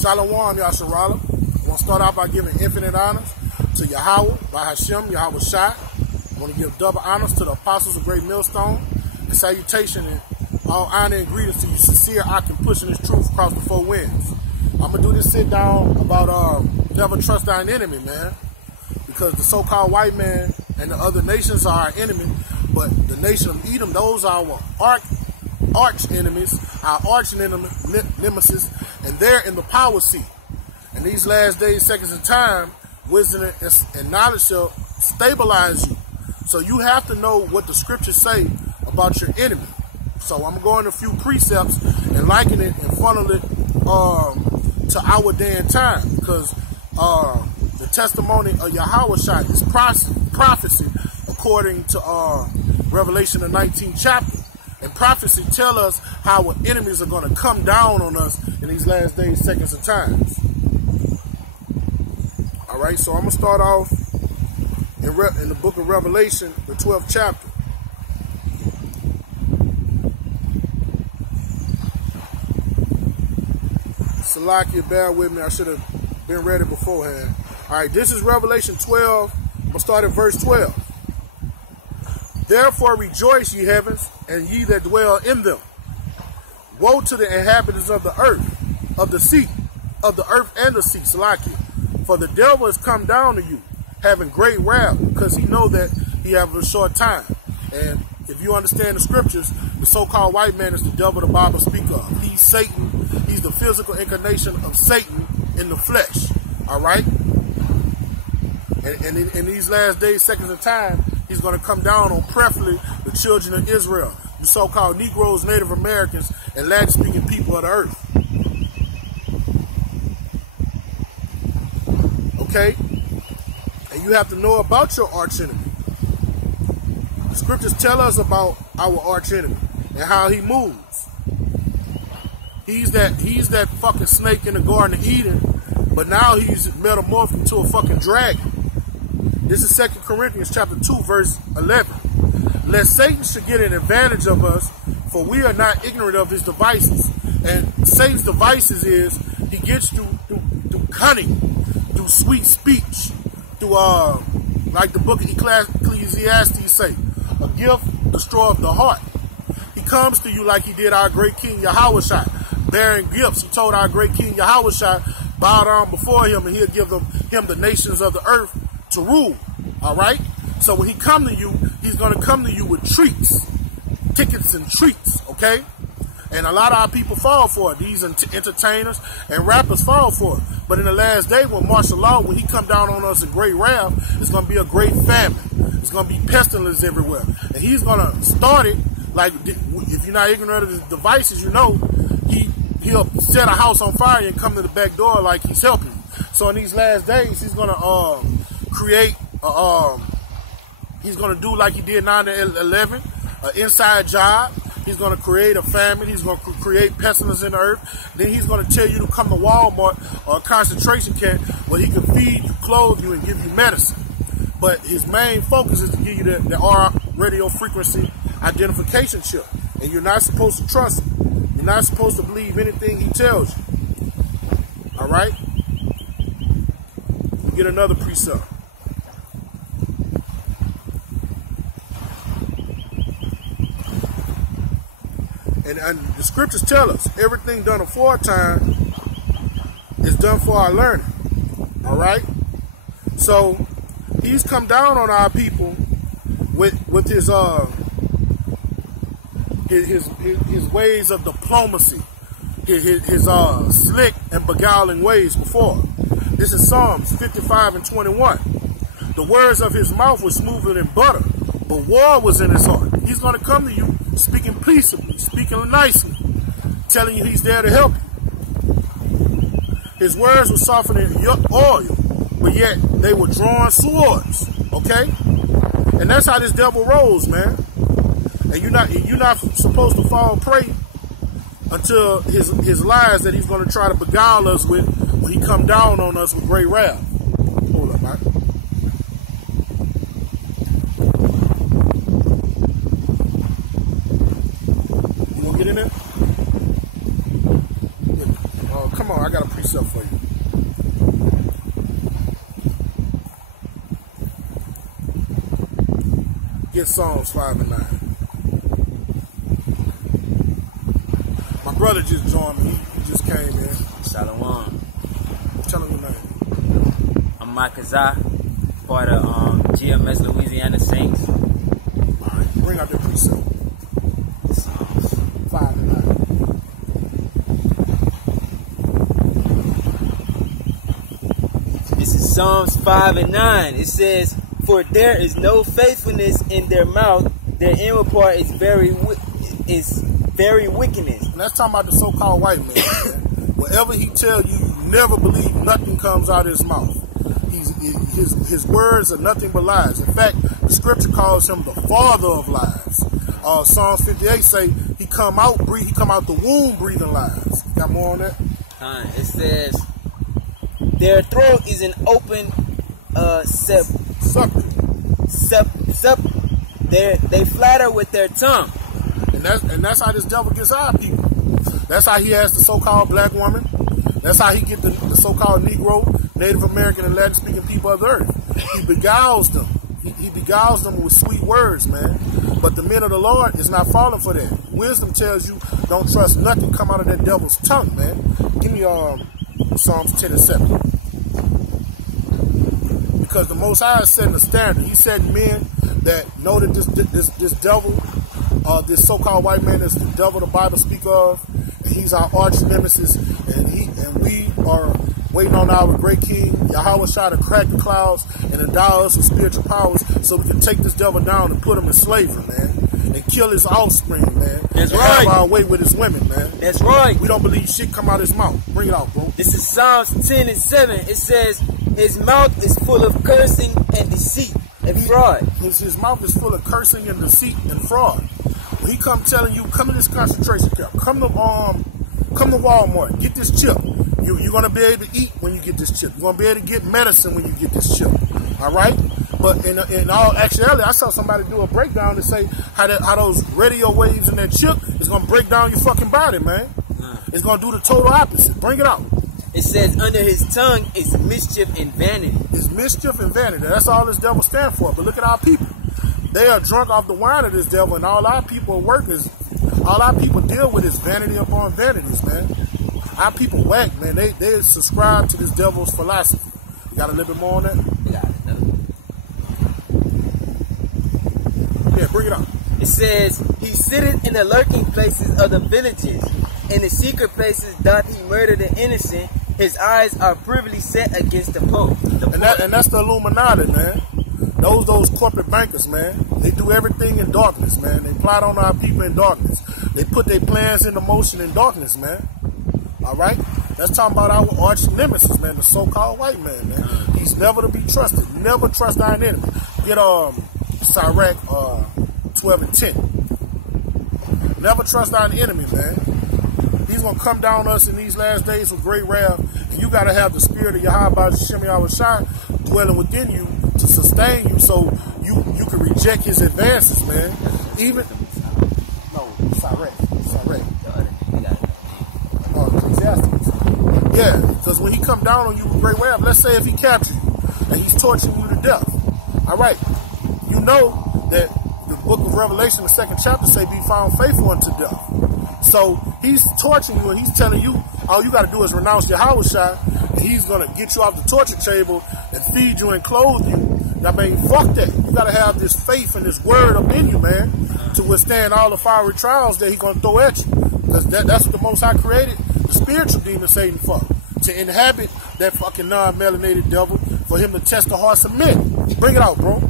Shalom, Yasharala. I want to start out by giving infinite honors to Yahweh, by Hashem, Yahweh Shai. I want to give double honors to the apostles of Great Millstone, and salutation and all honor and greetings to you sincere Akim pushing this truth across the four winds. I'm going to do this sit down about never trust thine enemy, man. Because the so-called white man and the other nations are our enemy, but the nation of Edom, those are our arch enemies, our arch nemesis, and they're in the power seat. In these last days, seconds, and time, wisdom and knowledge shall stabilize you. So you have to know what the scriptures say about your enemy. So I'm going to go into a few precepts and liken it and funnel it to our day and time, because the testimony of Yahweh Shai is prophecy according to Revelation, the 19th chapter. And prophecy tell us how our enemies are going to come down on us in these last days, seconds, and times. All right, so I'm going to start off in the book of Revelation, the 12th chapter. Salakia, bear with me. I should have been ready beforehand. All right, this is Revelation 12. I'm going to start at verse 12. Therefore rejoice, ye heavens, and ye that dwell in them. Woe to the inhabitants of the earth, of the sea, of the earth and the sea, Salakia. For the devil has come down to you, having great wrath, because he know that he have a short time. And if you understand the scriptures, the so-called white man is the devil the Bible speak of. He's Satan. He's the physical incarnation of Satan in the flesh. All right? And in these last days, seconds of time, he's going to come down on preferably the children of Israel, the so-called Negroes, Native Americans, and Latin-speaking people of the earth. Okay? And you have to know about your arch enemy. The scriptures tell us about our arch enemy and how he moves. He's that fucking snake in the Garden of Eden, but now he's metamorphed into a fucking dragon. This is 2 Corinthians chapter 2, verse 11. Lest Satan should get an advantage of us, for we are not ignorant of his devices. And Satan's devices is he gets through cunning, through sweet speech, through like the book of Ecclesiastes say, a gift destroyeth the heart. He comes to you like he did our great king Yahweh Shai, bearing gifts. He told our great king Yahweh Shai, bow down before him and he'll give him the nations of the earth to rule. All right? So when he come to you, he's going to come to you with treats, tickets and treats, okay? And a lot of our people fall for it. These entertainers and rappers fall for it. But in the last day, when martial law, when he come down on us in great wrath, it's going to be a great famine. It's going to be pestilence everywhere. And he's going to start it, like, if you're not ignorant of his devices, you know, he'll set a house on fire and come to the back door like he's helping you. So in these last days, he's going to create, he's going to do like he did 9/11, an inside job. He's going to create a famine. He's going to create pestilence in the earth. Then he's going to tell you to come to Walmart or a concentration camp where he can feed you, clothe you, and give you medicine. But his main focus is to give you the R radio frequency identification chip. And you're not supposed to trust him. You're not supposed to believe anything he tells you. All right? Get another precept. And the scriptures tell us everything done aforetime is done for our learning. All right? So he's come down on our people with his ways of diplomacy, his slick and beguiling ways before. This is Psalms 55 and 21. The words of his mouth were smoother than butter, but war was in his heart. He's going to come to you speaking peaceably, speaking nicely, telling you he's there to help you. His words were softer than oil, but yet they were drawn swords. Okay? And that's how this devil rolls, man. And you're not supposed to fall prey until his lies that he's going to try to beguile us with when he come down on us with great wrath. Hold up, man. You gonna get in there? Come on, I got a precept for you. Get Psalms 5 and 9. My brother just joined me. He just came in. Shalom. Tell him your name. I'm Makaza, part of GMS Louisiana Saints. Alright, bring out the precept. Psalms 5 and 9. This is Psalms 5 and 9. It says, "For there is no faithfulness in their mouth; their inward part is very wickedness." And that's talking about the so-called white man. Whatever he tell you, you never believe nothing comes out of his mouth. His words are nothing but lies. In fact, the scripture calls him the father of lies. Psalms 58 say he come out the womb breathing lies. Got more on that? It says, "Their throat is an open they flatter with their tongue." And that's how this devil gets our people. That's how he has the so-called black woman. That's how he get the so-called Negro, Native American, and Latin-speaking people of the earth. He beguiles them. He beguiles them with sweet words, man. But the men of the Lord is not falling for that. Wisdom tells you don't trust nothing come out of that devil's tongue, man. Give me Psalms 10 and 7. Because the Most High is setting a standard. He said men that know that this devil, this so-called white man is the devil the Bible speak of, and he's our arch nemesis, and we are waiting on our great King Yahweh Shah to crack the clouds and endow us with spiritual powers so we can take this devil down and put him in slavery, man, and kill his offspring, man. That's and right. Have our way with his women, man. That's right. We don't believe shit come out his mouth. Bring it out, bro. This is Psalms 10 and 7. It says, "His mouth is full of cursing and deceit and fraud." His mouth is full of cursing and deceit and fraud. When he come telling you, come to this concentration camp, come to Walmart, get this chip. You're gonna be able to eat when you get this chip. You're gonna be able to get medicine when you get this chip. All right. But in all actuality, I saw somebody do a breakdown to say how those radio waves in that chip is gonna break down your fucking body, man. It's gonna do the total opposite. Bring it out. It says, "Under his tongue is mischief and vanity." It's mischief and vanity. That's all this devil stands for. But look at our people. They are drunk off the wine of this devil, and all our people all our people deal with is vanity upon vanities, man. Our people whack, man. They subscribe to this devil's philosophy. You got a little bit more on that? You got it. Yeah, bring it up. It says, "He sitteth in the lurking places of the villages. In the secret places doth he murder the innocent. His eyes are privily set against the poor." And that's the Illuminati, man. Those corporate bankers, man. They do everything in darkness, man. They plot on our people in darkness. They put their plans into motion in darkness, man. All right? That's talking about our arch nemesis, man, the so-called white man, man. He's never to be trusted. Never trust our enemy. Get Sirach 12 and 10. Never trust our enemy, man. He's going to come down on us in these last days with great wrath. And you got to have the spirit of Yahweh Shem Yahweh Shai dwelling within you to sustain you so you can reject his advances, man. Sirach. Ecclesiastes. Yeah, because when he come down on you with great wrath, let's say if he captures you and he's torturing you to death. All right. You know that the book of Revelation, the 2nd chapter, say be found faithful unto death. So he's torturing you and he's telling you all you got to do is renounce Yahweh Shai, and he's going to get you off the torture table and feed you and clothe you. I mean, fuck that. You got to have this faith and this word up in you, man, to withstand all the fiery trials that he's going to throw at you. Because that's what the Most High created the spiritual demon Satan for. To inhabit that fucking non-melanated devil, for him to test the hearts of men. Bring it out, bro.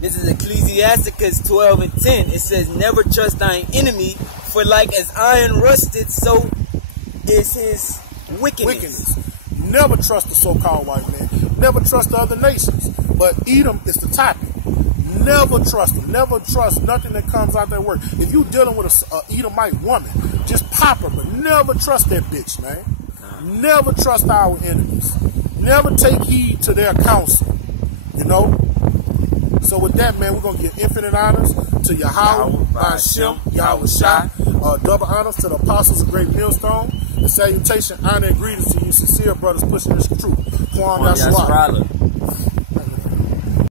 This is Ecclesiasticus 12 and 10. It says, "Never trust thine enemy, for like as iron rusted, so is his wickedness." Never trust the so-called white man. Never trust the other nations. But Edom is the topic. Never trust them. Never trust nothing that comes out their work. If you're dealing with a Edomite woman, just pop her, but never trust that bitch, man. Never trust our enemies. Never take heed to their counsel. You know? So with that, man, we're going to give infinite honors to Yahweh, Hashem, Yahweh Shai. Double honors to the apostles of Great Millstone. The salutation, honor, and greetings to you, sincere brothers pushing this truth. Kwan Yasrala.